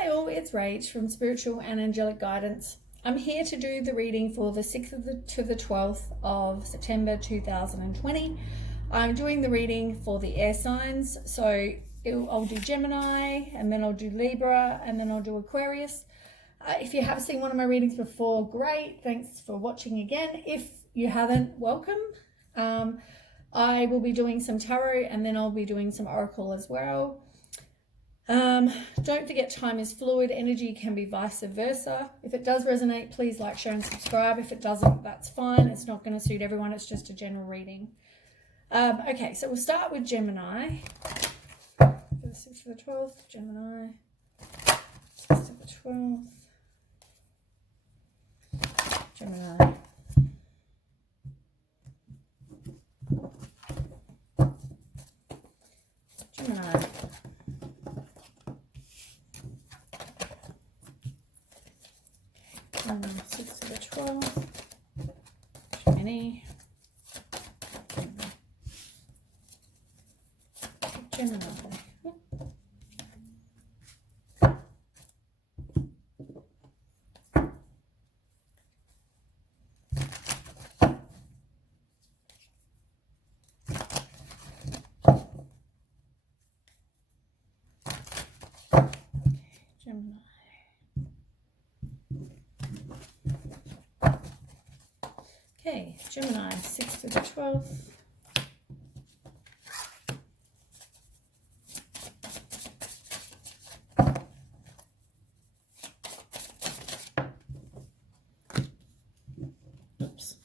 Hi all, it's Rach from Spiritual and Angelic Guidance. I'm here to do the reading for the 6th to the 12th of September 2020. I'm doing the reading for the air signs, so I'll do Gemini, and then I'll do Libra, and then I'll do Aquarius. If you have seen one of my readings before, great, thanks for watching again. If you haven't, welcome. I will be doing some tarot, and then I'll be doing some oracle as well. Don't forget, time is fluid. Energy can be vice versa. If it does resonate, please like, share and subscribe. If it doesn't, that's fine. It's not going to suit everyone. It's just a general reading. Okay, so we'll start with Gemini. For the 6th to the 12th, Gemini. 6th to the 12th. Gemini. Gemini. 6 to the 12th, Gemini, Gemini. Gemini. Okay, Gemini, 6 to the 12th. Oops.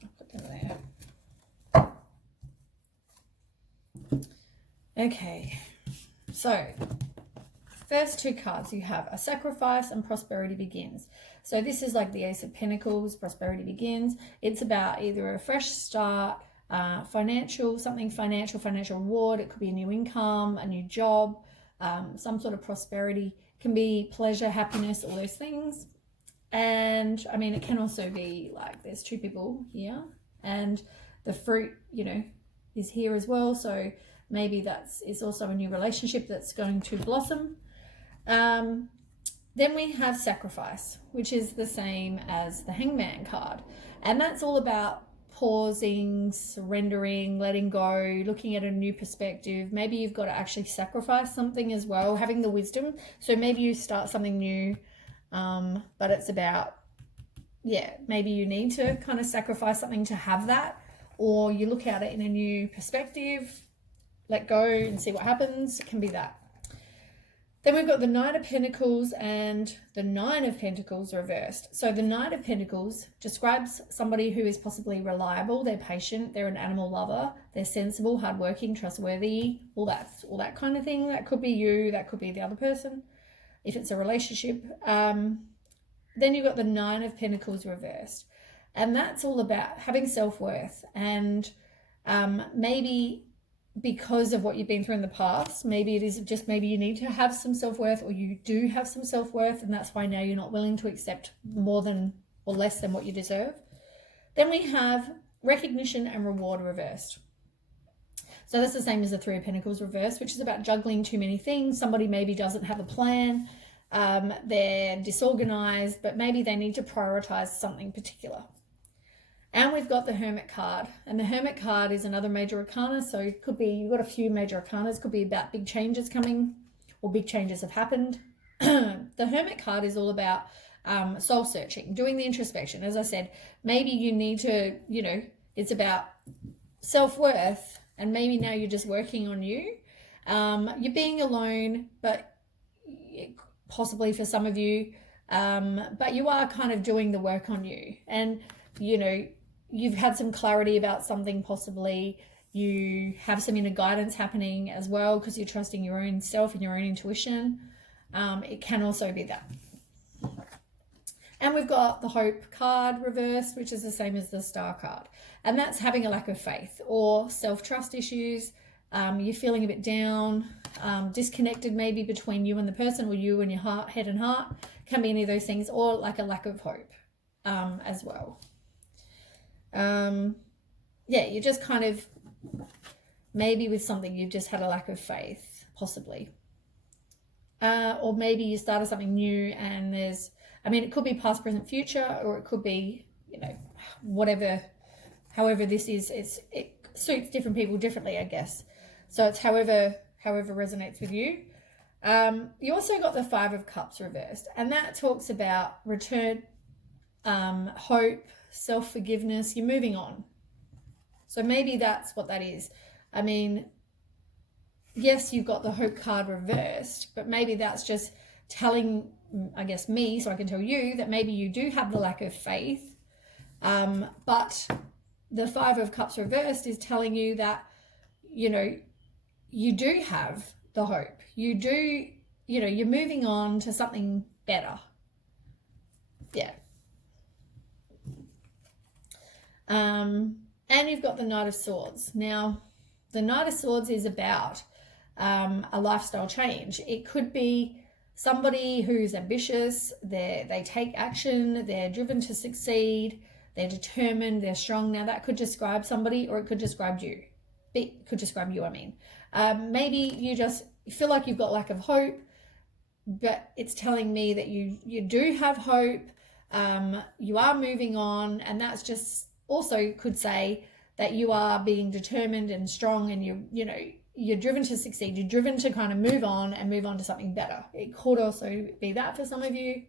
I'll put them there. Okay. So, first two cards you have a sacrifice and prosperity begins. So this is like the Ace of Pentacles, prosperity begins. It's about either a fresh start, financial reward. It could be a new income, a new job, some sort of prosperity. It can be pleasure, happiness, all those things. And I mean, it can also be like there's two people here and the fruit, you know, is here as well. So maybe it's also a new relationship that's going to blossom. Then we have sacrifice, which is the same as the Hangman card. And that's all about pausing, surrendering, letting go, looking at a new perspective. Maybe you've got to actually sacrifice something as well, having the wisdom. So maybe you start something new, but it's about, yeah, maybe you need to kind of sacrifice something to have that, or you look at it in a new perspective, let go and see what happens. It can be that. Then we've got the Knight of Pentacles and the Nine of Pentacles reversed. So the Knight of Pentacles describes somebody who is possibly reliable, they're patient, they're an animal lover, they're sensible, hardworking, trustworthy, all that kind of thing. That could be you, that could be the other person, if it's a relationship. Then you've got the Nine of Pentacles reversed. And that's all about having self-worth and maybe because of what you've been through in the past, maybe it is just maybe you need to have some self-worth, or you do have some self-worth, and that's why now you're not willing to accept more than or less than what you deserve. Then we have recognition and reward reversed. So that's the same as the Three of Pentacles reversed, which is about juggling too many things. Somebody maybe doesn't have a plan, they're disorganized, but maybe they need to prioritize something particular. And we've got the Hermit card, and the Hermit card is another major arcana. So it could be, you've got a few major arcanas, could be about big changes coming, or big changes have happened. The Hermit card is all about soul searching, doing the introspection. As I said, maybe you need to, you know, it's about self-worth, and maybe now you're just working on you. You're being alone, but possibly for some of you, but you are kind of doing the work on you. And, you know, you've had some clarity about something, possibly you have some inner guidance happening as well because you're trusting your own self and your own intuition. It can also be that. And we've got the Hope card reversed, which is the same as the Star card, and that's having a lack of faith or self-trust issues. You're feeling a bit down, disconnected maybe between you and the person, or you and your head and heart. Can be any of those things, or like a lack of hope as well. Yeah, you're just kind of, maybe with something you've just had a lack of faith, possibly. Or maybe you started something new and there's, I mean, it could be past, present, future, or it could be, you know, whatever, however this is, it suits different people differently, I guess. So it's however resonates with you. You also got the Five of Cups reversed, and that talks about return, hope, self-forgiveness. You're moving on. So maybe that's what that is. I mean, yes, you've got the Hope card reversed, but maybe that's just telling, I guess, me, so I can tell you that maybe you do have the lack of faith. But the Five of Cups reversed is telling you that, you know, you do have the hope. You do, you know, you're moving on to something better. Yeah. And you've got the Knight of Swords. Now, the Knight of Swords is about a lifestyle change. It could be somebody who's ambitious, they take action, they're driven to succeed, they're determined, they're strong. Now, that could describe somebody, or it could describe you. It could describe you, I mean. Maybe you just feel like you've got lack of hope, but it's telling me that you do have hope, you are moving on, and that's just also could say that you are being determined and strong, and you're driven to succeed. You're driven to kind of move on and move on to something better. It could also be that for some of you.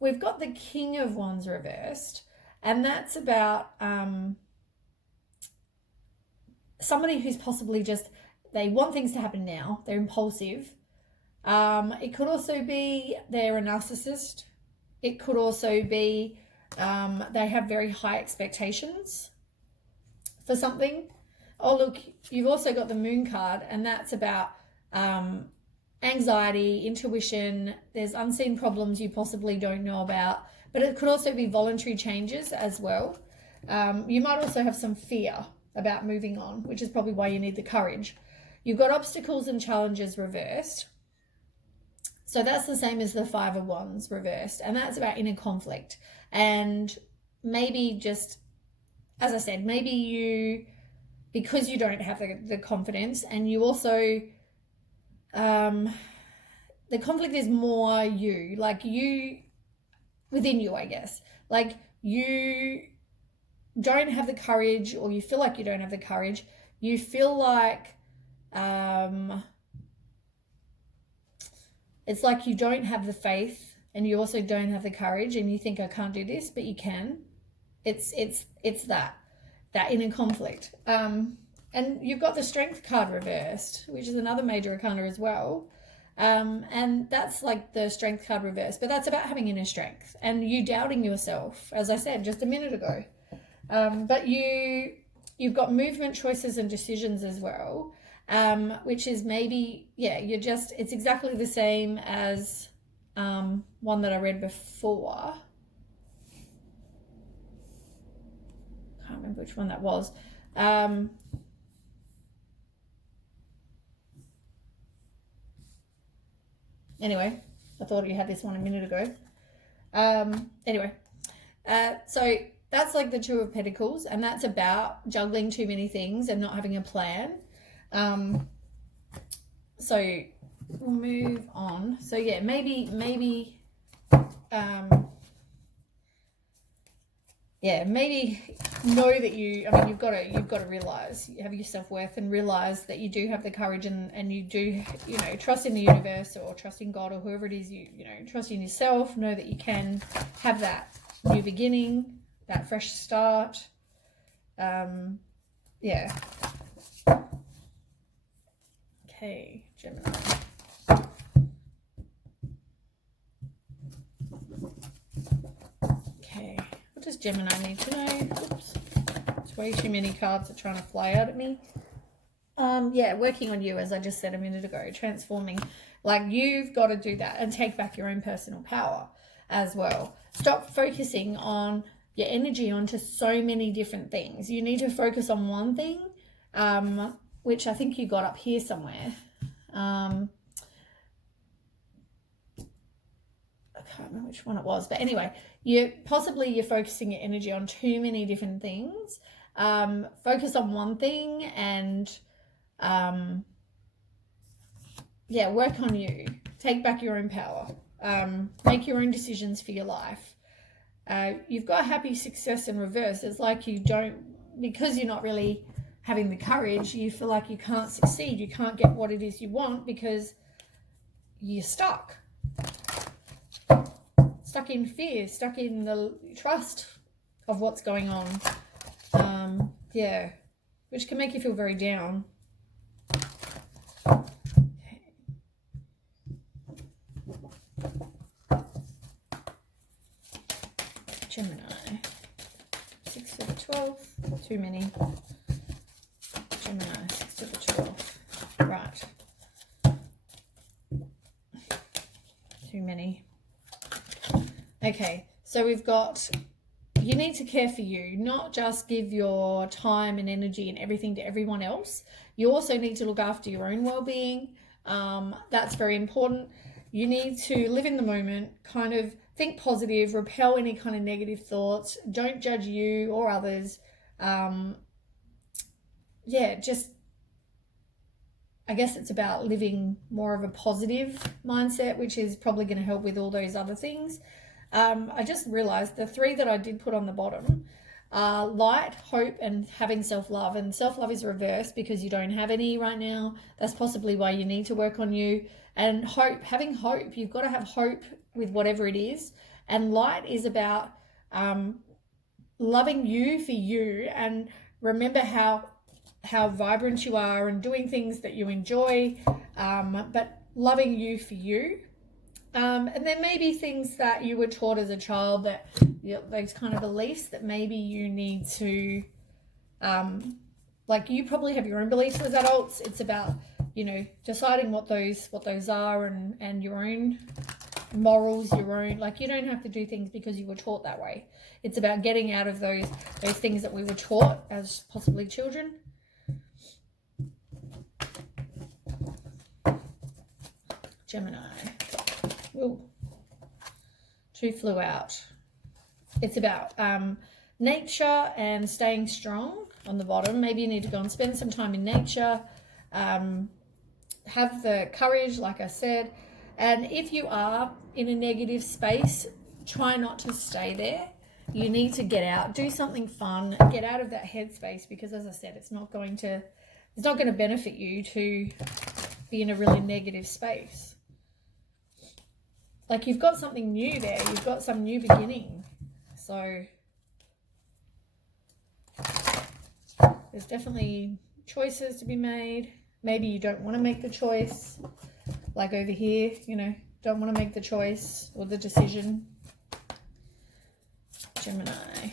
We've got the King of Wands reversed, and that's about somebody who's possibly just, they want things to happen now. They're impulsive. It could also be they're a narcissist. It could also be they have very high expectations for something. Oh, look, you've also got the Moon card, and that's about anxiety, intuition. There's unseen problems you possibly don't know about, but it could also be voluntary changes as well. You might also have some fear about moving on, which is probably why you need the courage. You've got obstacles and challenges reversed. So that's the same as the Five of Wands reversed, and that's about inner conflict. And maybe just, as I said, maybe you, because you don't have the confidence, and you also, the conflict is more you, like you, within you, I guess. Like you don't have the courage, or you feel like you don't have the courage. You feel like, it's like you don't have the faith, and you also don't have the courage, and you think, I can't do this, but you can. It's that inner conflict. And you've got the Strength card reversed, which is another major arcana as well. And that's like the Strength card reversed, but that's about having inner strength and you doubting yourself, as I said just a minute ago. But you've got movement, choices, and decisions as well. Which is maybe, yeah, it's exactly the same as one that I read before. Can't remember which one that was. Anyway, I thought you had this one a minute ago. Anyway, so that's like the Two of Pentacles, and that's about juggling too many things and not having a plan. So we'll move on. So yeah, maybe know that you've got to realize, you have your self-worth, and realize that you do have the courage, and you do, trust in the universe, or trust in God, or whoever it is, trust in yourself, know that you can have that new beginning, that fresh start. Yeah. Okay, Gemini. Okay, what does Gemini need to know? Oops, it's way too many cards that are trying to fly out at me. Yeah, working on you, as I just said a minute ago, transforming. Like, you've got to do that and take back your own personal power as well. Stop focusing on your energy onto so many different things. You need to focus on one thing, which I think you got up here somewhere. can't remember which one it was, but anyway, you're focusing your energy on too many different things. Focus on one thing and work on you. Take back your own power. Make your own decisions for your life. You've got happy success in reverse. It's like you don't, because you're not really having the courage, you feel like you can't succeed. You can't get what it is you want because you're stuck in fear, stuck in the trust of what's going on. Which can make you feel very down. Gemini, 6 to the 12th, too many. Gemini, 6 to the 12th, right. Too many. Okay, so we've got, you need to care for you, not just give your time and energy and everything to everyone else. You also need to look after your own well-being. That's very important. You need to live in the moment, kind of think positive, repel any kind of negative thoughts. Don't judge you or others. Just, I guess it's about living more of a positive mindset, which is probably going to help with all those other things. I just realized the 3 that I did put on the bottom are light, hope, and having self-love. And self-love is reversed because you don't have any right now. That's possibly why you need to work on you. And hope, having hope, you've got to have hope with whatever it is. And light is about loving you for you, and remember how vibrant you are and doing things that you enjoy, but loving you for you. And there may be things that you were taught as a child that, those kind of beliefs that maybe you need to, like you probably have your own beliefs as adults. It's about, deciding what those are and your own morals, your own, like you don't have to do things because you were taught that way. It's about getting out of those things that we were taught as possibly children. Gemini. Ooh. 2 flew out. It's about nature and staying strong on the bottom. Maybe you need to go and spend some time in nature. Have the courage, like I said. And if you are in a negative space, try not to stay there. You need to get out, do something fun, get out of that headspace, because as I said, it's not going to benefit you to be in a really negative space. Like you've got something new there, you've got some new beginning. So there's definitely choices to be made. Maybe you don't want to make the choice, like over here, don't want to make the choice or the decision. Gemini.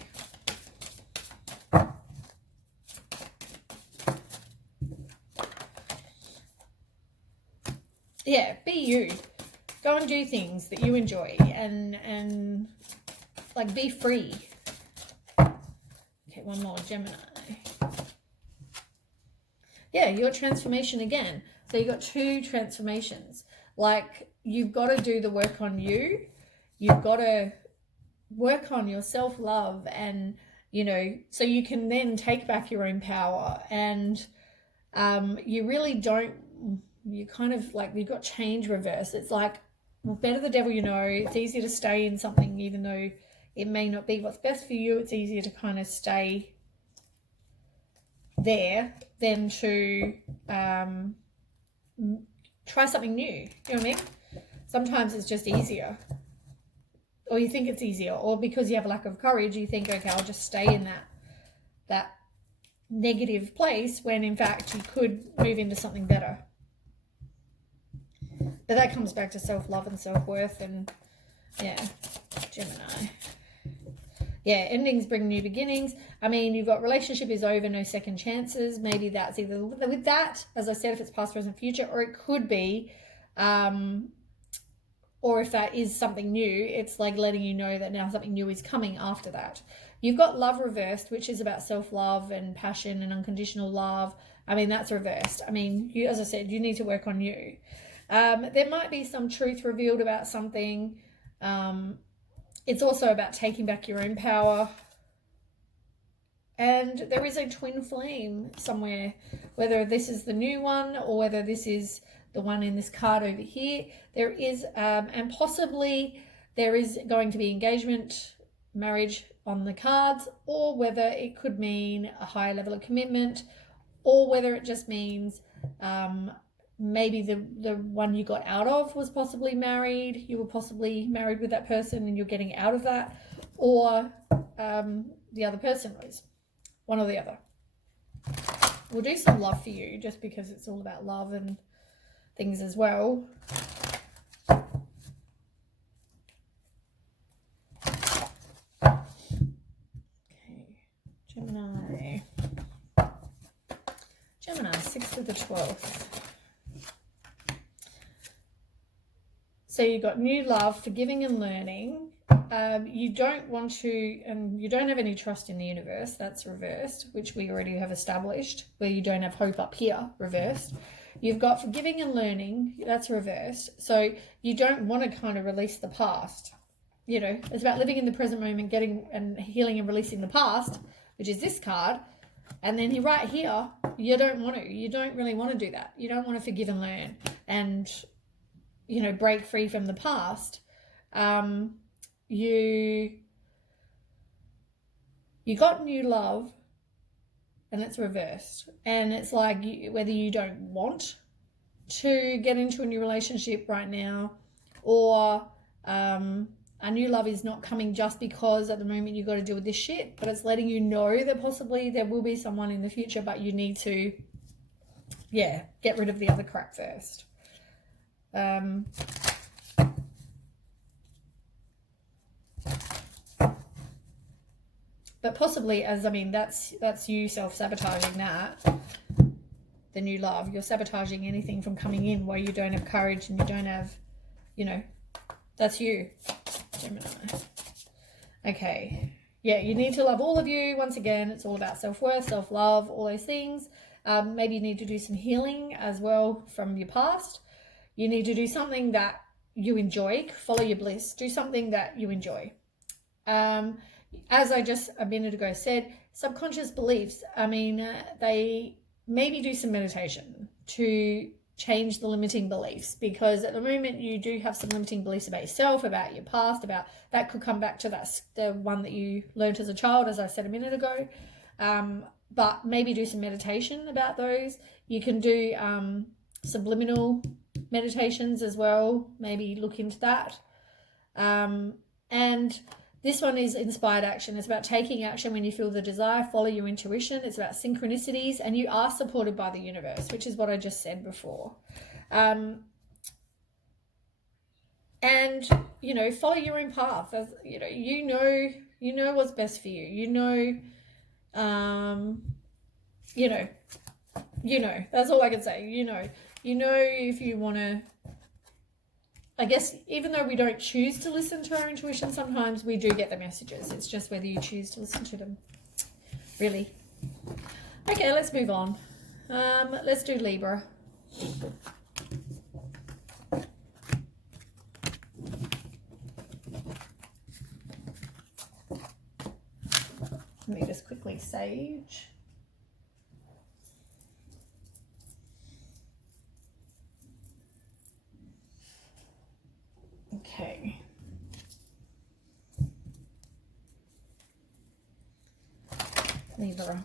Yeah, be you. Go and do things that you enjoy and like be free. Okay, one more, Gemini. Yeah, your transformation again. So you got 2 transformations. Like you've got to do the work on you. You've got to work on your self-love and, so you can then take back your own power. And you really don't, you kind of like, you've got change reverse. It's like, well, better the devil you know. It's easier to stay in something even though it may not be what's best for you. It's easier to kind of stay there than to try something new. You know what I mean? Sometimes it's just easier. Or you think it's easier. Or because you have a lack of courage, you think, okay, I'll just stay in that negative place when in fact you could move into something better. But that comes back to self-love and self-worth and, yeah, Gemini. Yeah, endings bring new beginnings. I mean, you've got relationship is over, no second chances. Maybe that's either with that, as I said, if it's past, present, future, or it could be, or if that is something new, it's like letting you know that now something new is coming after that. You've got love reversed, which is about self-love and passion and unconditional love. I mean, that's reversed. I mean, as I said, you need to work on you. There might be some truth revealed about something. It's also about taking back your own power. And there is a twin flame somewhere, whether this is the new one or whether this is the one in this card over here. There is, and possibly there is going to be engagement, marriage on the cards, or whether it could mean a higher level of commitment, or whether it just means maybe the one you got out of was possibly married. You were possibly married with that person and you're getting out of that, or the other person was. One or the other. We'll do some love for you just because it's all about love and things as well. Okay, Gemini. Gemini, 6th to the 12th. So you've got new love, forgiving and learning. You don't want to, and you don't have any trust in the universe. That's reversed, which we already have established, where you don't have hope up here, reversed. You've got forgiving and learning. That's reversed. So you don't want to kind of release the past. You know, it's about living in the present moment, getting and healing and releasing the past, which is this card. And then right here, you don't want to. You don't really want to do that. You don't want to forgive and learn and, you know, break free from the past. You got new love and it's reversed, and it's like whether you don't want to get into a new relationship right now, or a new love is not coming just because at the moment you got to deal with this shit, but it's letting you know that possibly there will be someone in the future, but you need to get rid of the other crap first. But possibly, that's you self-sabotaging that, the new love. You're sabotaging anything from coming in where you don't have courage and you don't have, you know, that's you, Gemini. Okay. Yeah, you need to love all of you. Once again, it's all about self-worth, self-love, all those things. Maybe you need to do some healing as well from your past. You need to do something that you enjoy. Follow your bliss. Do something that you enjoy. As I just a minute ago said, subconscious beliefs, they maybe do some meditation to change the limiting beliefs, because at the moment you do have some limiting beliefs about yourself, about your past, about that could come back to the one that you learned as a child, as I said a minute ago. But maybe do some meditation about those. You can do subliminal meditations as well. Maybe look into that. And this one is inspired action. It's about taking action when you feel the desire, follow your intuition. It's about synchronicities, and you are supported by the universe, which is what I just said before. And, you know, follow your own path. As, you know what's best for you. You know, that's all I can say. You know if you want to, I guess, even though we don't choose to listen to our intuition, sometimes we do get the messages. It's just whether you choose to listen to them, really. Okay, let's move on. Let's do Libra. Let me just quickly sage. Okay. Libra.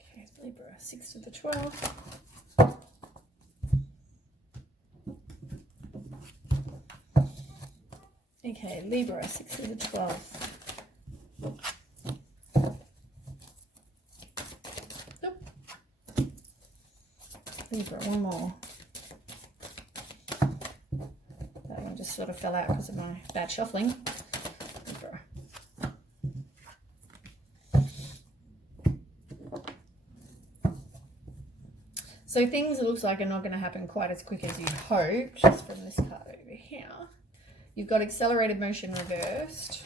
Okay, Libra, 6 to the 12th. Okay, Libra, 6 to the 12th. Libra, one more. That one just sort of fell out because of my bad shuffling. Libra. So things, it looks like, are not going to happen quite as quick as you hope, just from this card over here. You've got accelerated motion reversed.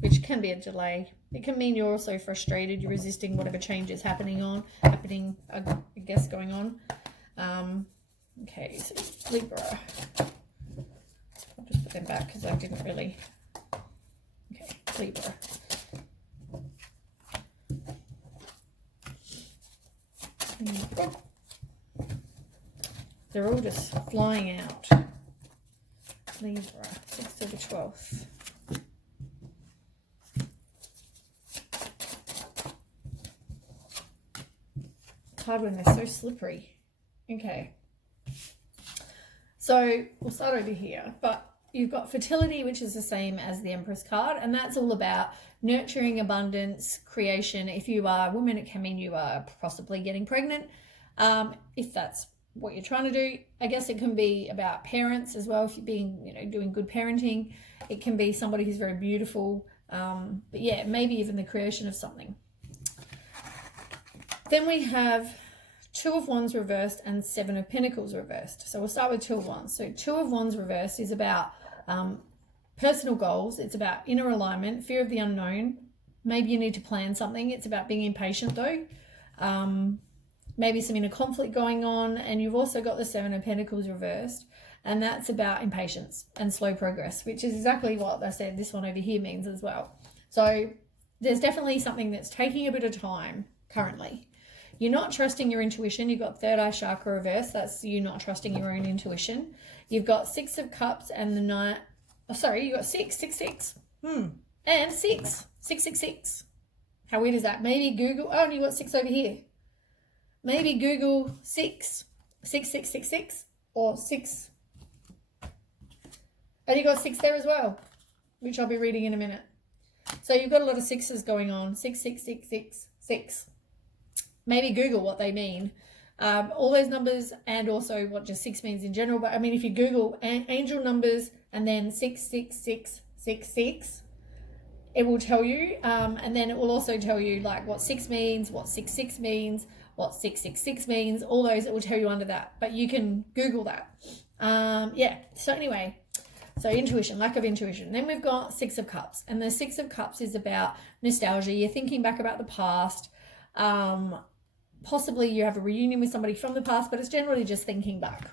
which can be a delay. It can mean you're also frustrated, you're resisting whatever change is happening, I guess, going on. Okay, so Libra. I'll just put them back because I didn't really. Okay, Libra. Libra. They're all just flying out. Libra, 6th to the 12th. It's hard when they're so slippery. Okay. So we'll start over here, but you've got fertility, which is the same as the Empress card, and that's all about nurturing, abundance, creation. If you are a woman, it can mean you are possibly getting pregnant. If that's what you're trying to do, I guess it can be about parents as well. If you're being, doing good parenting, it can be somebody who's very beautiful. But yeah, maybe even the creation of something. Then we have 2 of Wands reversed and 7 of Pentacles reversed. So we'll start with 2 of Wands. So 2 of Wands reversed is about personal goals. It's about inner alignment, fear of the unknown. Maybe you need to plan something. It's about being impatient though. Maybe some inner conflict going on. And you've also got the 7 of Pentacles reversed. And that's about impatience and slow progress, which is exactly what I said this one over here means as well. So there's definitely something that's taking a bit of time currently. You're not trusting your intuition. You've got third eye chakra reverse. That's you not trusting your own intuition. You've got 6 of cups and the 9. Oh, sorry, you got 6. And 6. How weird is that? Maybe Google. Oh, and you got 6 over here. Maybe Google 6 or 6. And you got 6 there as well, which I'll be reading in a minute. So you've got a lot of 6s going on. 6. Maybe Google what they mean. All those numbers and also what just 6 means in general. But I mean, if you Google angel numbers and then 66666, it will tell you. And then it will also tell you like what 6 means, what 66 means, what 666 means, all those, it will tell you under that. But you can Google that. Yeah, so anyway, so intuition, lack of intuition. Then we've got 6 of cups. And the 6 of cups is about nostalgia. You're thinking back about the past. Possibly you have a reunion with somebody from the past, but it's generally just thinking back.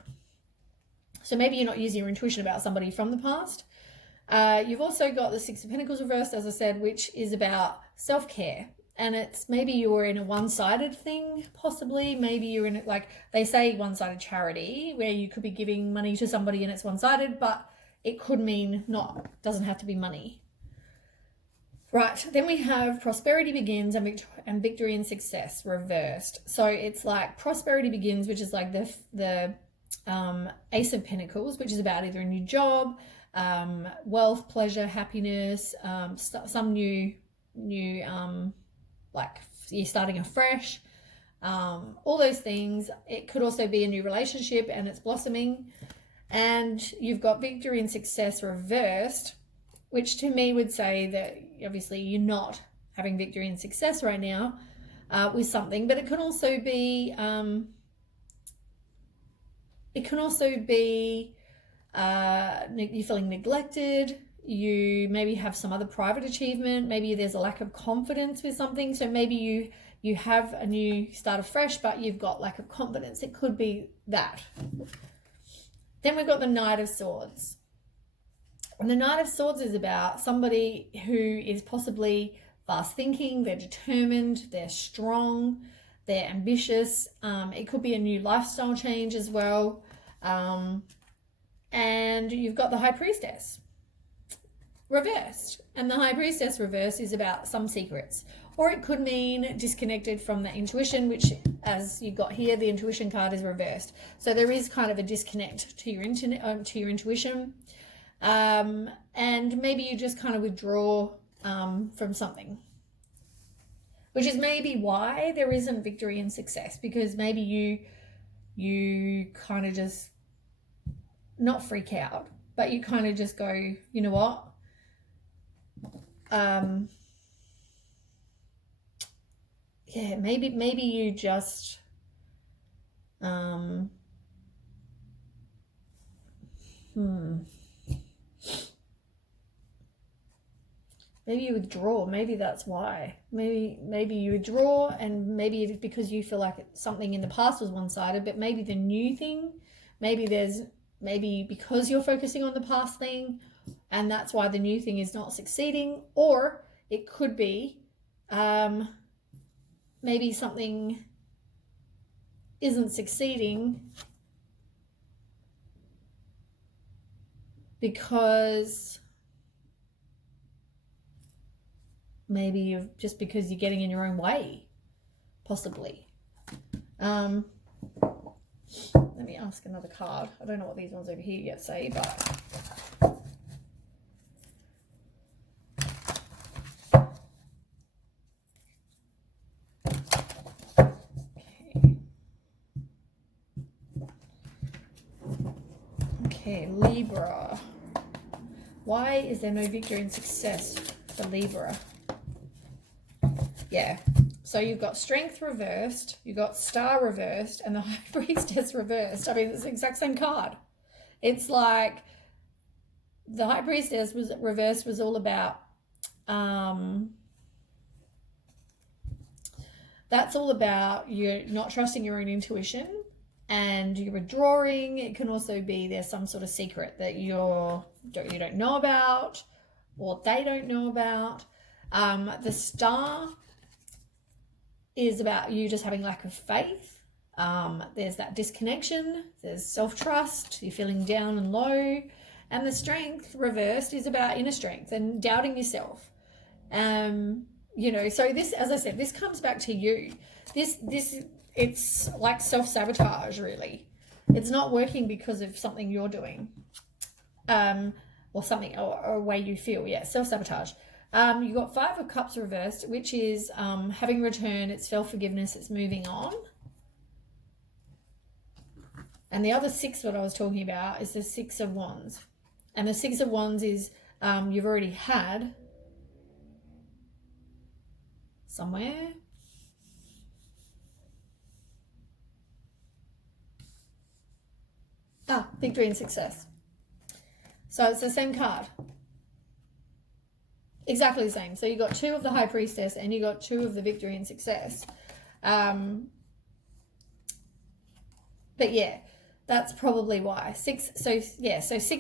So maybe you're not using your intuition about somebody from the past. You've also got the 6 of Pentacles reversed, as I said, which is about self-care. And it's maybe you're in a one-sided thing, possibly. Maybe you're in it, like they say one-sided charity, where you could be giving money to somebody and it's one-sided, but it could mean not, doesn't have to be money. Right, then we have prosperity begins and victory and success reversed. So it's like prosperity begins, which is like the Ace of Pentacles, which is about either a new job, wealth, pleasure, happiness, some new like you're starting afresh, all those things. It could also be a new relationship and it's blossoming. And you've got victory and success reversed, which to me would say that obviously you're not having victory and success right now with something, but it can also be you're feeling neglected. You maybe have some other private achievement. Maybe there's a lack of confidence with something. So maybe you have a new start afresh, but you've got lack of confidence. It could be that. Then we've got the Knight of Swords. And the Knight of Swords is about somebody who is possibly fast thinking, they're determined, they're strong, they're ambitious. It could be a new lifestyle change as well. And you've got the High Priestess reversed. And the High Priestess reversed is about some secrets. Or it could mean disconnected from the intuition, which as you got here, the intuition card is reversed. So there is kind of a disconnect to your intuition. And maybe you just kind of withdraw from something, which is maybe why there isn't victory and success, because maybe you kind of just not freak out, but you kind of just go, you know what, yeah, maybe you just Maybe you withdraw. Maybe that's why. Maybe you withdraw, and maybe it's because you feel like something in the past was one-sided, but maybe the new thing, maybe because you're focusing on the past thing, and that's why the new thing is not succeeding. Or it could be maybe something isn't succeeding because because you're getting in your own way, possibly. Let me ask another card. I don't know what these ones over here yet say, but okay, Libra. Why is there no victory and success for Libra? Yeah, so you've got Strength reversed, you've got Star reversed, and the High Priestess reversed. I mean, it's the exact same card. It's like the High Priestess was reversed, was all about that's all about you not trusting your own intuition and you're withdrawing. It can also be there's some sort of secret that you don't know about, or they don't know about. The Star is about you just having lack of faith. There's that disconnection, there's self-trust, you're feeling down and low. And the Strength reversed is about inner strength and doubting yourself. You know, so this, as I said, this comes back to you. It's like self-sabotage, really. It's not working because of something you're doing, or something, or a way you feel. Yeah, self-sabotage. You got Five of Cups reversed, which is having return, it's self-forgiveness, it's moving on. And the other six, what I was talking about, is the Six of Wands. And the Six of Wands is you've already had somewhere. Victory and success. So it's the same card. Exactly the same. So you got two of the High Priestess and you got two of the victory and success. But yeah, that's probably why. Six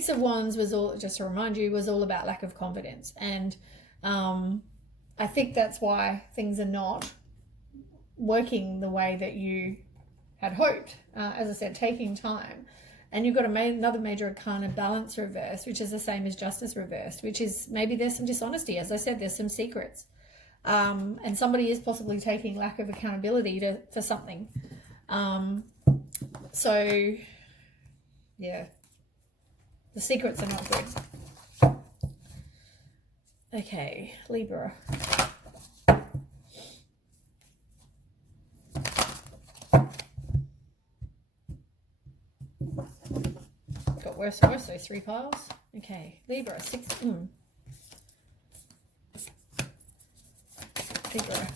of Wands was all, just to remind you, was all about lack of confidence. And I think that's why things are not working the way that you had hoped. As I said, taking time. And you've got another major arcana, Balance reversed, which is the same as Justice reversed, which is maybe there's some dishonesty. As I said, there's some secrets. And somebody is possibly taking lack of accountability for something. So, yeah, the secrets are not good. Okay, Libra. Got worse and worse, those three piles. Okay, Libra, Libra.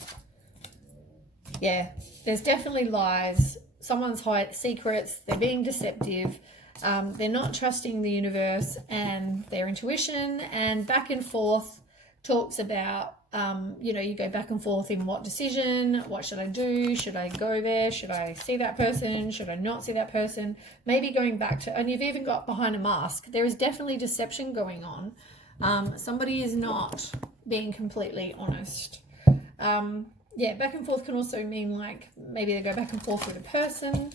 Yeah, there's definitely lies. Someone's hiding secrets. They're being deceptive. They're not trusting the universe and their intuition, and back and forth talks about, you go back and forth in what decision, what should I do? Should I go there? Should I see that person? Should I not see that person? Maybe going back to, and you've even got behind a mask. There is definitely deception going on. Somebody is not being completely honest. Yeah, back and forth can also mean like maybe they go back and forth with a person.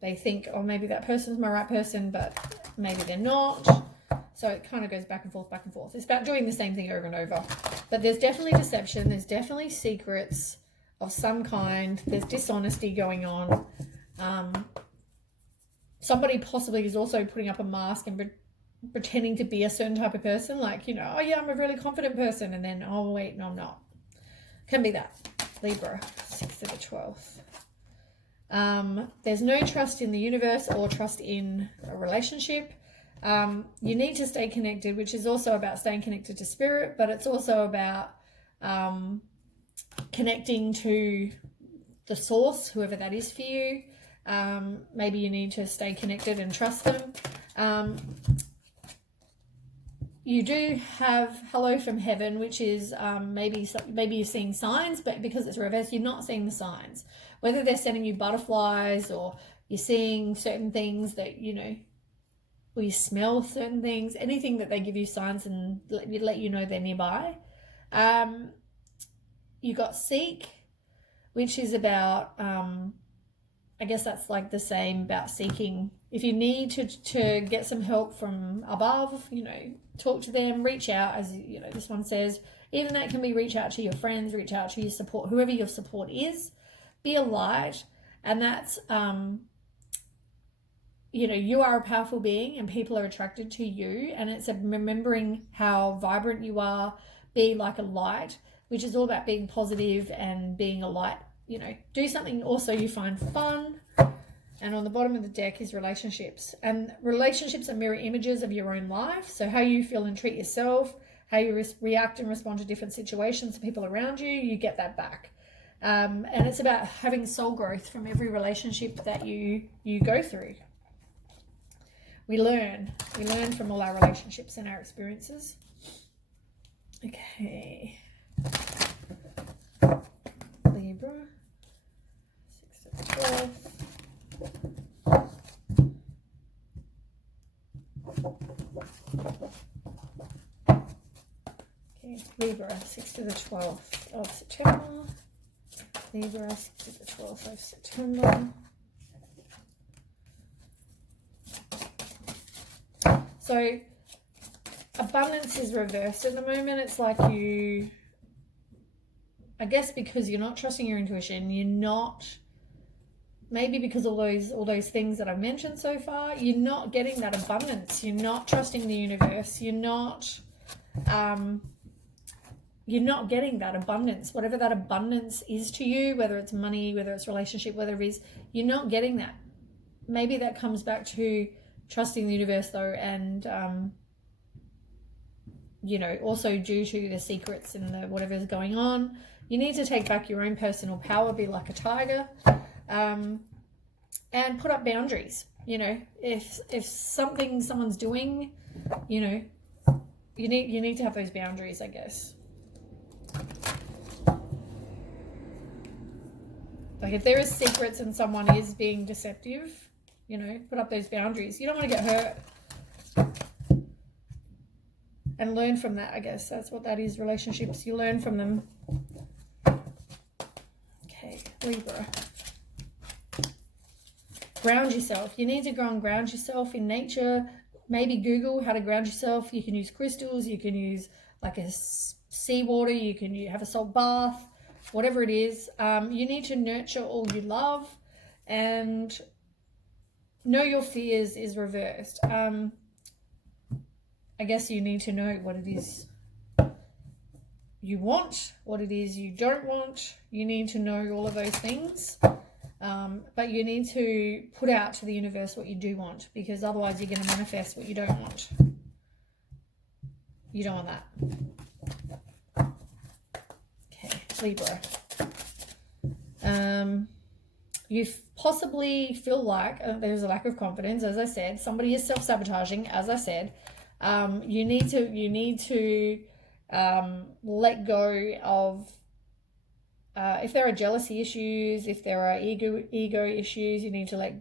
They think, oh, maybe that person's my right person, but maybe they're not. So it kind of goes back and forth, back and forth. It's about doing the same thing over and over. But there's definitely deception. There's definitely secrets of some kind. There's dishonesty going on. Somebody possibly is also putting up a mask and pretending to be a certain type of person. Like, oh yeah, I'm a really confident person. And then, oh wait, no, I'm not. Can be that. Libra, 6th to the 12th. There's no trust in the universe or trust in a relationship. You need to stay connected, which is also about staying connected to spirit, but it's also about connecting to the source, whoever that is for you. Maybe you need to stay connected and trust them. you do have hello from heaven, which is maybe you're seeing signs, but because it's reversed, you're not seeing the signs. Whether they're sending you butterflies or you're seeing certain things that, you know, or you smell certain things, anything that they give you signs and let you know they're nearby. You got seek, which is about, I guess that's like the same about seeking. If you need to get some help from above, you know, talk to them, reach out, as you know, this one says. Even that can be reach out to your friends, reach out to your support, whoever your support is. Be a light, and that's, you know, you are a powerful being and people are attracted to you, and it's remembering how vibrant you are. Be like a light, which is all about being positive and being a light. You know, do something also you find fun. And on the bottom of the deck is relationships. And relationships are mirror images of your own life. So how you feel and treat yourself, how you react and respond to different situations, people around you, you get that back. And it's about having soul growth from every relationship that you go through. We learn from all our relationships and our experiences. Okay. Libra, 6 to 12. Okay, Libra, 6 to the 12th of September. Libra, 6 to the 12th of September. So, abundance is reversed at the moment. It's like you, I guess because you're not trusting your intuition, you're not, maybe because all those things that I've mentioned so far, you're not getting that abundance. You're not trusting the universe. You're not getting that abundance. Whatever that abundance is to you, whether it's money, whether it's relationship, whether it is, you're not getting that. Maybe that comes back to trusting the universe though, and you know, also due to the secrets and the whatever's going on, you need to take back your own personal power, be like a tiger, and put up boundaries. You know, if someone's doing, you know, you need to have those boundaries, I guess. Like if there is secrets and someone is being deceptive, you know, put up those boundaries. You don't want to get hurt. And learn from that, I guess. That's what that is, relationships. You learn from them. Okay, Libra. Ground yourself. You need to go and ground yourself in nature. Maybe Google how to ground yourself. You can use crystals. You can use like a seawater. You can have a salt bath. Whatever it is. You need to nurture all you love. And know your fears is reversed. I guess you need to know what it is you want, what it is you don't want. You need to know all of those things. But you need to put out to the universe what you do want, because otherwise you're going to manifest what you don't want. You don't want that. Okay, Libra. You possibly feel like there's a lack of confidence, as I said. Somebody is self-sabotaging, as I said. You need to let go of if there are jealousy issues, if there are ego issues, you need to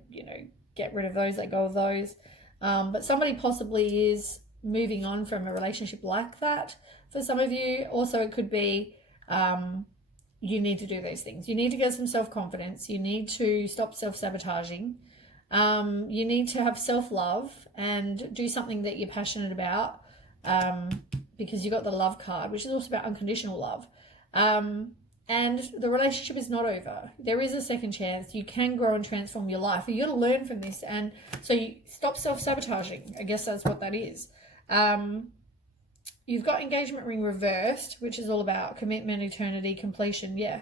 get rid of those, let go of those. But somebody possibly is moving on from a relationship like that. For some of you, also it could be you need to do those things. You need to get some self-confidence. You need to stop self-sabotaging. You need to have self-love and do something that you're passionate about, because you got the love card, which is also about unconditional love. And the relationship is not over. There is a second chance. You can grow and transform your life. You got to learn from this. And so you stop self-sabotaging. I guess that's what that is. You've got engagement ring reversed, which is all about commitment, eternity, completion. Yeah.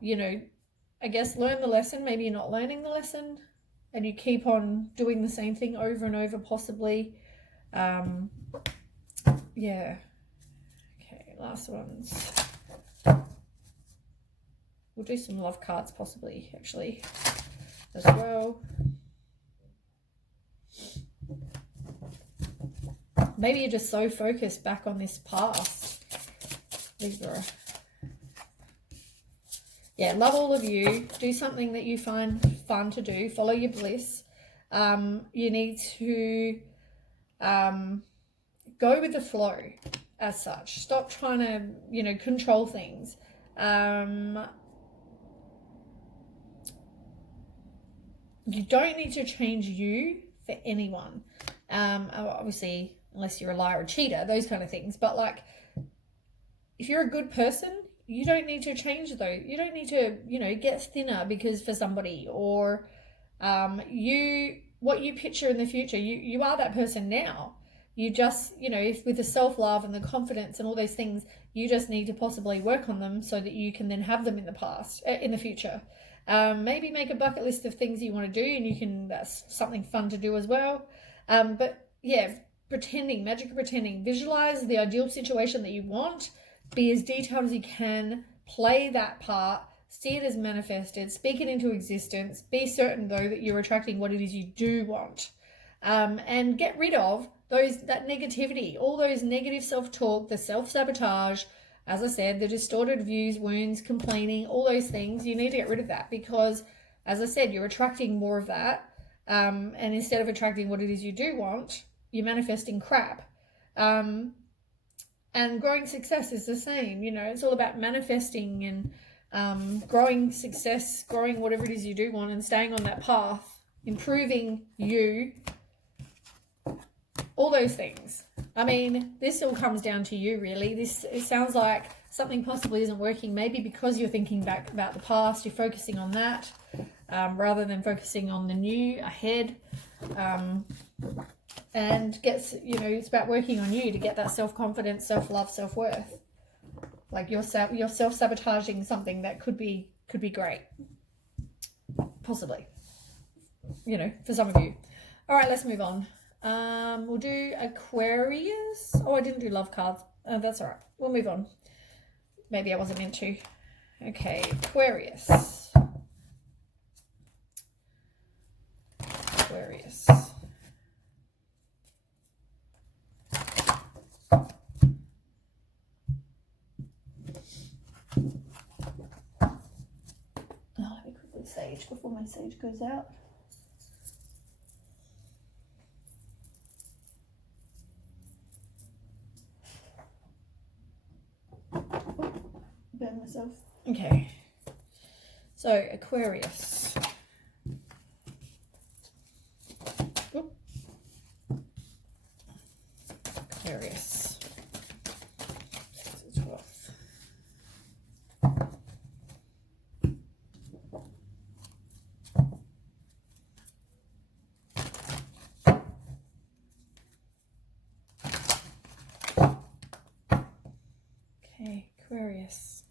You know, I guess learn the lesson. Maybe you're not learning the lesson and you keep on doing the same thing over and over, possibly. Yeah. Okay, last ones. We'll do some love cards possibly, actually, as well. maybe you're just so focused back on this past, Libra. Yeah, love all of you. Do something that you find fun to do. Follow your bliss. You need to go with the flow as such. Stop trying to, you know, control things. You don't need to change you for anyone. Obviously, unless you're a liar or cheater, those kind of things. But like, if you're a good person, you don't need to change though. You don't need to, you know, get thinner because for somebody, or what you picture in the future, you are that person now. You just, you know, with the self-love and the confidence and all those things, you just need to possibly work on them so that you can then have them in the future. Maybe make a bucket list of things you want to do, and that's something fun to do as well. But yeah, magic pretending, visualize the ideal situation that you want, be as detailed as you can, play that part, see it as manifested, speak it into existence, be certain though that you're attracting what it is you do want, and get rid of that negativity, all those negative self-talk, the self-sabotage, as I said, the distorted views, wounds, complaining, all those things. You need to get rid of that because, as I said, you're attracting more of that, and instead of attracting what it is you do want, you're manifesting crap. And growing success is the same. You know, it's all about manifesting and growing success, growing whatever it is you do want, and staying on that path, improving you, all those things. I mean, this all comes down to you, really. It sounds like something possibly isn't working, maybe because you're thinking back about the past, you're focusing on that rather than focusing on the new ahead. And it's about working on you to get that self-confidence, self-love, self-worth. Like you're self-sabotaging something that could be great, possibly, you know, for some of you. All right, let's move on. We'll do Aquarius. Oh, I didn't do love cards. That's all right. We'll move on. Maybe I wasn't meant to. Okay, Aquarius. Aquarius. Let me quickly sage before my sage goes out. Burn myself. Okay. So Aquarius. Oop. Aquarius. 6 to 12. Okay, Aquarius.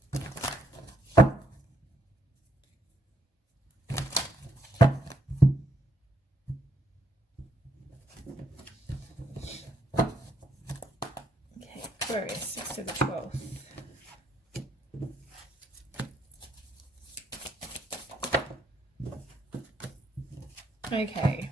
Aquarius, 6 to the 12th. Okay.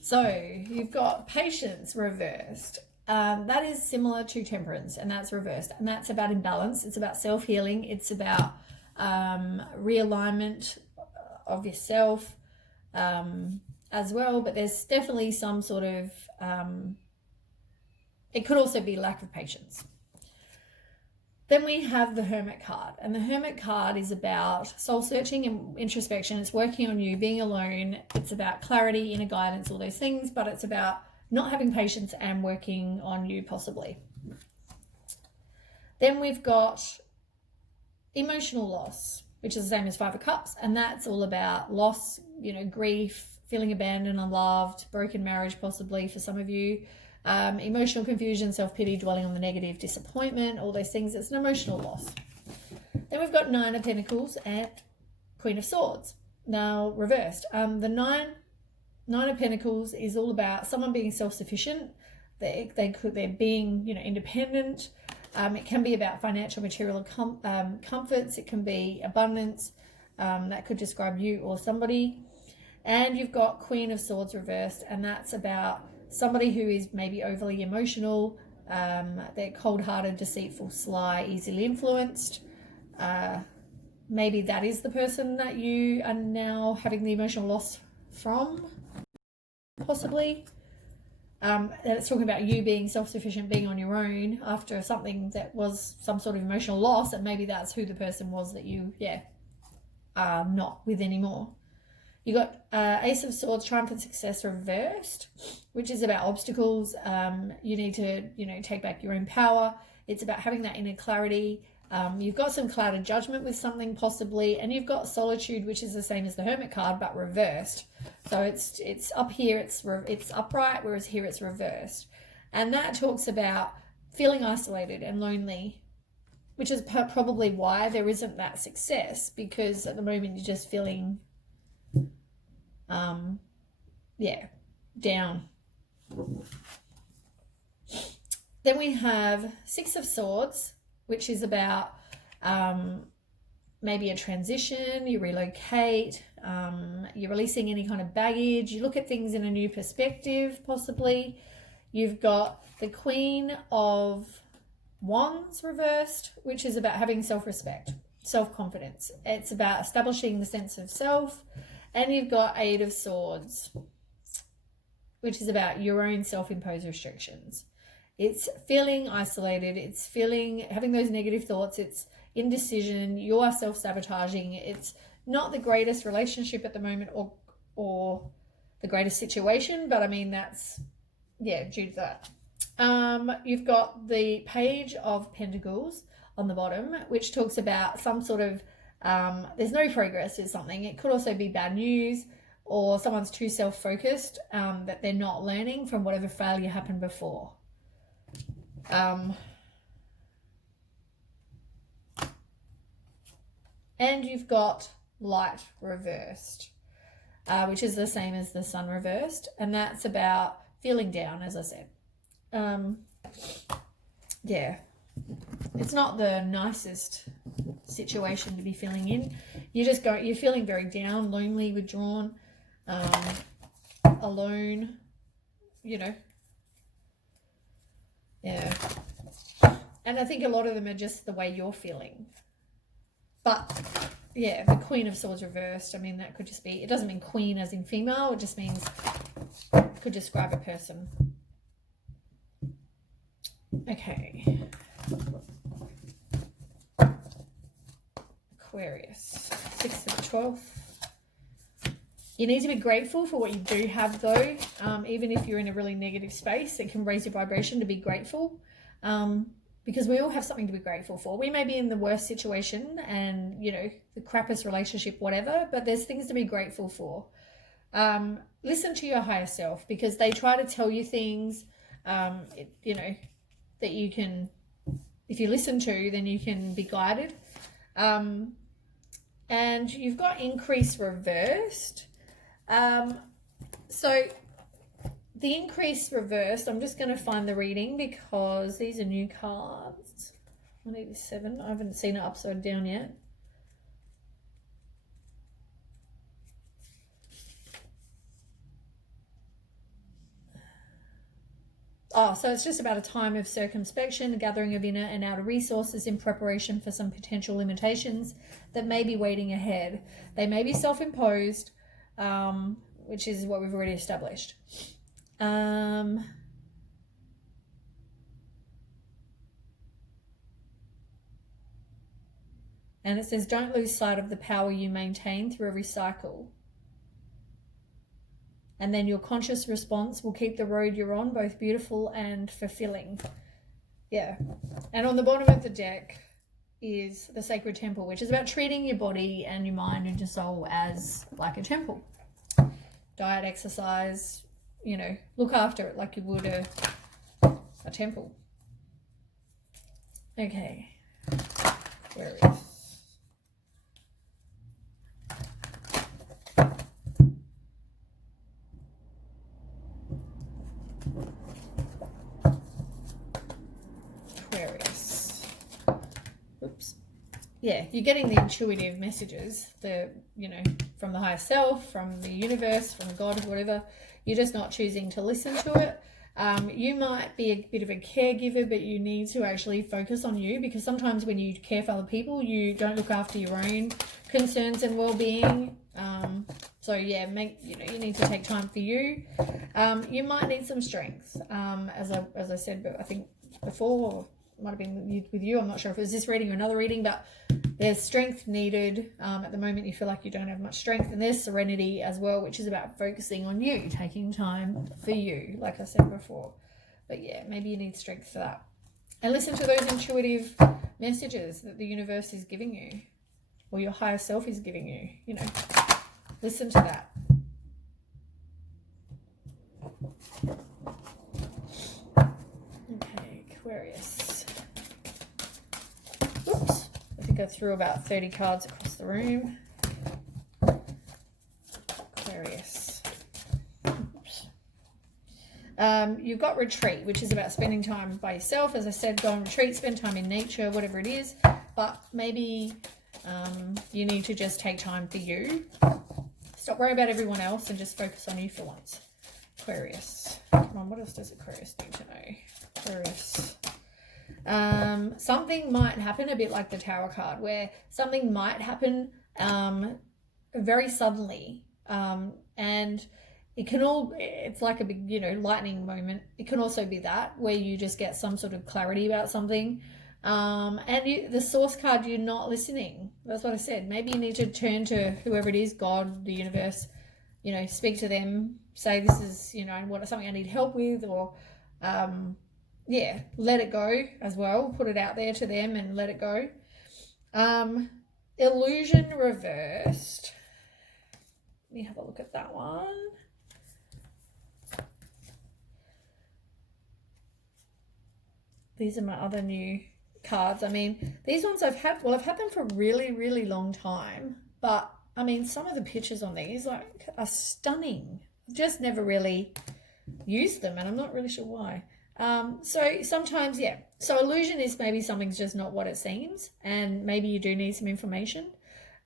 So you've got patience reversed. That is similar to temperance, and that's reversed. And that's about imbalance. It's about self-healing. It's about realignment of yourself as well. But there's definitely some sort of... it could also be lack of patience. Then we have the Hermit card, and the Hermit card is about soul searching and introspection. It's working on you, being alone. It's about clarity, inner guidance, all those things, but it's about not having patience and working on you possibly. Then we've got emotional loss, which is the same as 5 of Cups, and that's all about loss, you know, grief, feeling abandoned, unloved, broken marriage possibly for some of you. Emotional confusion, self-pity, dwelling on the negative, disappointment, all those things. It's an emotional loss. Then we've got 9 of Pentacles and Queen of Swords. Now reversed. The nine of Pentacles is all about someone being self-sufficient. They're being, you know, independent. It can be about financial, material comforts. It can be abundance. That could describe you or somebody. And you've got Queen of Swords reversed, and that's about somebody who is maybe overly emotional, they're cold-hearted, deceitful, sly, easily influenced. Maybe that is the person that you are now having the emotional loss from, possibly. And it's talking about you being self-sufficient, being on your own after something that was some sort of emotional loss, and maybe that's who the person was that you, are not with anymore. You got Ace of Swords, Triumphant Success reversed, which is about obstacles. You need to, take back your own power. It's about having that inner clarity. You've got some clouded judgment with something possibly, and you've got Solitude, which is the same as the Hermit card but reversed. So it's up here, it's upright, whereas here it's reversed, and that talks about feeling isolated and lonely, which is probably why there isn't that success, because at the moment you're just feeling down. Then we have Six of Swords, which is about maybe a transition, you relocate, you're releasing any kind of baggage, you look at things in a new perspective, possibly. You've got the Queen of Wands reversed, which is about having self-respect, self-confidence. It's about establishing the sense of self. And you've got Eight of Swords, which is about your own self-imposed restrictions. It's feeling isolated. It's having those negative thoughts. It's indecision. You are self-sabotaging. It's not the greatest relationship at the moment or the greatest situation, but I mean, that's, due to that. You've got the Page of Pentacles on the bottom, which talks about some sort of, there's no progress with something. It could also be bad news, or someone's too self-focused, that they're not learning from whatever failure happened before. And you've got Light reversed, which is the same as the Sun reversed, and that's about feeling down, as I said. It's not the nicest situation to be feeling in. You're feeling very down, lonely, withdrawn, alone, and I think a lot of them are just the way you're feeling. But the Queen of Swords reversed, I mean, that could just be, it doesn't mean queen as in female, it just means, could describe a person. Okay. Aquarius, 6th to the 12th. You need to be grateful for what you do have, though. Even if you're in a really negative space, it can raise your vibration to be grateful, because we all have something to be grateful for. We may be in the worst situation and, the crappiest relationship, whatever, but there's things to be grateful for. Listen to your higher self, because they try to tell you things, that you can, if you listen to, then you can be guided. And you've got Increase reversed. So the Increase reversed, I'm just going to find the reading because these are new cards. 187, I haven't seen it upside down yet. Oh, so it's just about a time of circumspection, a gathering of inner and outer resources in preparation for some potential limitations that may be waiting ahead. They may be self-imposed, which is what we've already established. And it says, don't lose sight of the power you maintain through every cycle. And then your conscious response will keep the road you're on both beautiful and fulfilling. Yeah. And on the bottom of the deck is the Sacred Temple, which is about treating your body and your mind and your soul as like a temple. Diet, exercise, look after it like you would a temple. Okay. Aquarius. Aquarius. Oops. yeah, you're getting the intuitive messages, from the higher self, from the universe, from God, whatever. You're just not choosing to listen to it. You might be a bit of a caregiver, but you need to actually focus on you, because sometimes when you care for other people, you don't look after your own concerns and well-being. So yeah, you need to take time for you. You might need some strength, as I said, but I think before, might have been with you. I'm not sure if it was this reading or another reading, but there's strength needed. At the moment, you feel like you don't have much strength, and there's serenity as well, which is about focusing on you, taking time for you, like I said before. But yeah, maybe you need strength for that. And listen to those intuitive messages that the universe is giving you, or your higher self is giving you. Listen to that. Okay, Aquarius. Oops. I think I threw about 30 cards across the room. Aquarius. Oops. You've got retreat, which is about spending time by yourself. As I said, go on retreat, spend time in nature, whatever it is. But maybe you need to just take time for you. Stop worrying about everyone else and just focus on you for once. Aquarius. Come on, what else does Aquarius need to know? Aquarius. Something might happen, a bit like the Tower card, where something might happen very suddenly, and it's like a big, lightning moment. It can also be that, where you just get some sort of clarity about something, and the source card, you're not listening. That's what I said. Maybe you need to turn to whoever it is, God, the universe, speak to them, say this is, something I need help with, or let it go as well. Put it out there to them and let it go. Illusion reversed. Let me have a look at that one. These are my other new cards. I mean, these ones I've had them for a really, really long time. But, I mean, some of the pictures on these are stunning. Just never really used them, and I'm not really sure why. So sometimes, yeah. So illusion is maybe something's just not what it seems, and maybe you do need some information.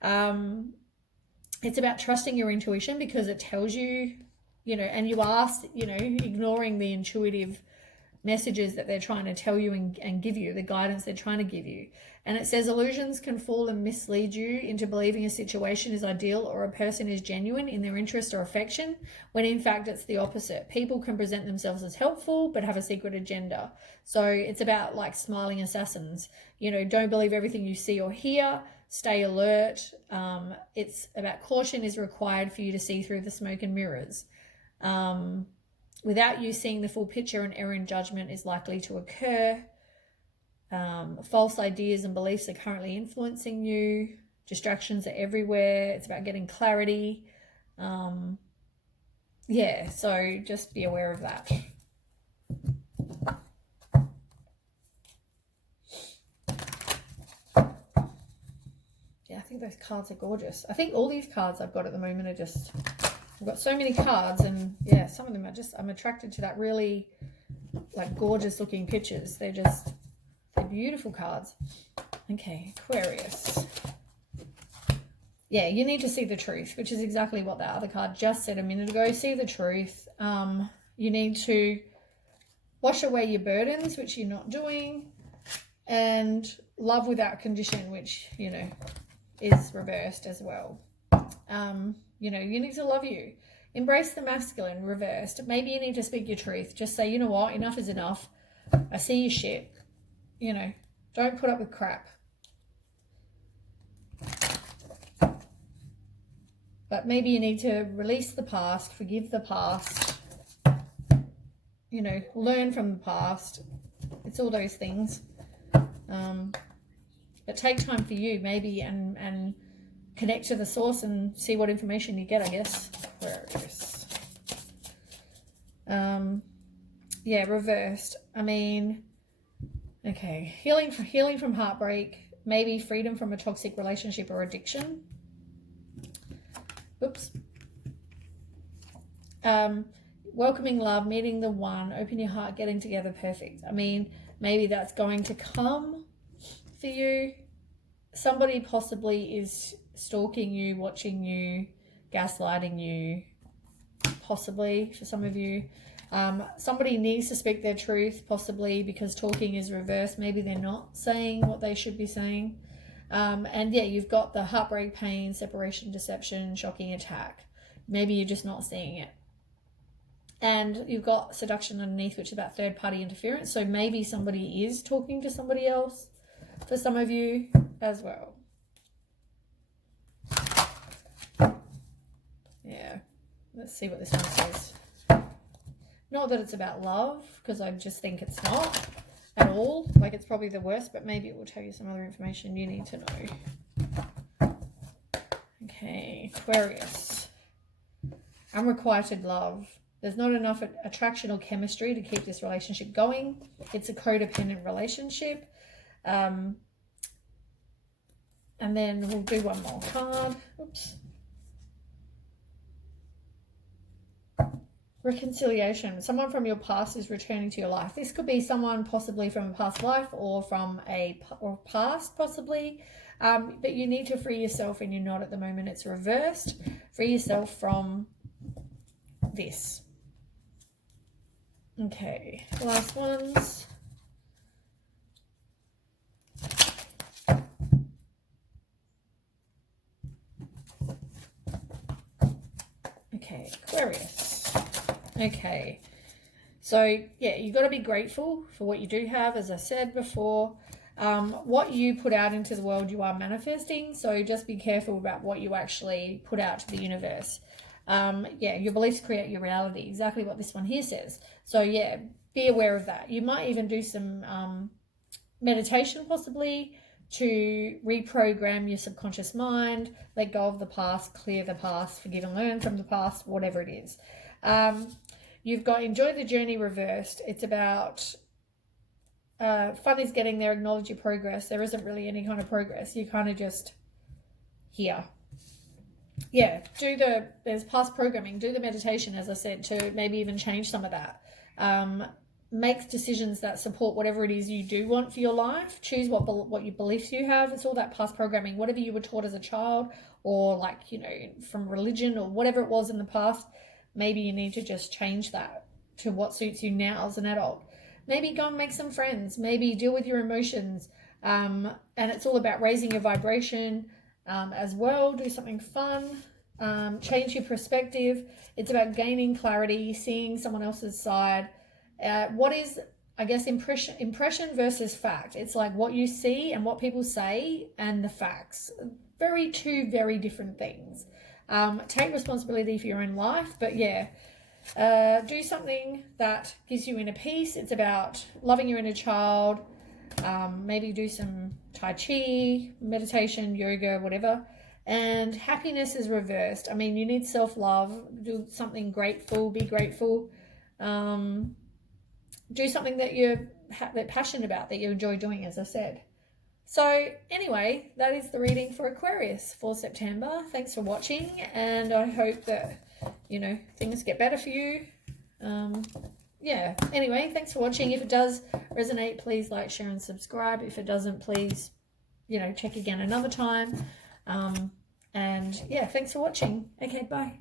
It's about trusting your intuition, because it tells you, and you are, ignoring the intuitive messages that they're trying to tell you and give you, the guidance they're trying to give you. And it says illusions can fool and mislead you into believing a situation is ideal or a person is genuine in their interest or affection, when in fact it's the opposite. People can present themselves as helpful but have a secret agenda. So it's about like smiling assassins. Don't believe everything you see or hear. Stay alert. It's about caution is required for you to see through the smoke and mirrors. Without you seeing the full picture, an error in judgment is likely to occur. False ideas and beliefs are currently influencing you. Distractions are everywhere. It's about getting clarity. So just be aware of that. Yeah, I think those cards are gorgeous. I think all these cards I've got at the moment are just... I've got so many cards, and yeah, some of them I'm attracted to that really gorgeous looking pictures. They're beautiful cards. Okay, Aquarius. Yeah, you need to see the truth, which is exactly what that other card just said a minute ago. See the truth. You need to wash away your burdens, which you're not doing, and love without condition, which, is reversed as well. You need to love you. Embrace the masculine, reversed. Maybe you need to speak your truth. Just say, you know what, enough is enough. I see your shit. Don't put up with crap. But maybe you need to release the past, forgive the past, learn from the past. It's all those things. But take time for you, maybe, and connect to the source and see what information you get, I guess. Aquarius. Reversed. I mean, okay. Healing from heartbreak, maybe freedom from a toxic relationship or addiction. Oops. Welcoming love, meeting the one, open your heart, getting together, perfect. I mean, maybe that's going to come for you. somebody possibly is stalking you, watching you, gaslighting you, possibly for some of you. Somebody needs to speak their truth, possibly because talking is reversed. Maybe they're not saying what they should be saying. And yeah, you've got the heartbreak, pain, separation, deception, shocking attack. Maybe you're just not seeing it. And you've got seduction underneath, which is about third-party interference. So maybe somebody is talking to somebody else for some of you as well. Yeah, let's see what this one says. Not that it's about love, because I just think it's not at all. Like, it's probably the worst, but maybe it will tell you some other information you need to know. Okay, Aquarius. Unrequited love. There's not enough attraction or chemistry to keep this relationship going. It's a codependent relationship. And then we'll do one more card. Oops. Reconciliation. Someone from your past is returning to your life. This could be someone possibly from a past life or from a past possibly. But you need to free yourself, and you're not at the moment. It's reversed. Free yourself from this. Okay, last ones. Okay, Aquarius. Okay, so yeah, you've got to be grateful for what you do have. As I said before, what you put out into the world, you are manifesting. So just be careful about what you actually put out to the universe. Yeah, your beliefs create your reality. Exactly what this one here says. So yeah, be aware of that. You might even do some meditation possibly to reprogram your subconscious mind, let go of the past, clear the past, forgive and learn from the past, whatever it is. You've got enjoy the journey reversed. It's about fun is getting there, acknowledge your progress. There isn't really any kind of progress. You're kind of just here. Yeah, there's past programming, do the meditation, as I said, to maybe even change some of that. Make decisions that support whatever it is you do want for your life. Choose what your beliefs you have. It's all that past programming, whatever you were taught as a child, or like, you know, from religion or whatever it was in the past. Maybe you need to just change that to what suits you now as an adult. Maybe go and make some friends. Maybe deal with your emotions. And it's all about raising your vibration as well. Do something fun. Change your perspective. It's about gaining clarity, seeing someone else's side. What is, I guess, impression versus fact. It's like what you see and what people say and the facts. Two very different things. Take responsibility for your own life, but yeah, do something that gives you inner peace. It's about loving your inner child. Maybe do some Tai Chi, meditation, yoga, whatever. And happiness is reversed. I mean, you need self-love. Do something grateful. Be grateful. Do something that you're passionate about, that you enjoy doing, as I said. So anyway, that is the reading for Aquarius for September. Thanks for watching, and I hope that, you know, things get better for you. Yeah, anyway, thanks for watching. If it does resonate, please like, share, and subscribe. If it doesn't, please, you know, check again another time. And yeah, thanks for watching. Okay, bye.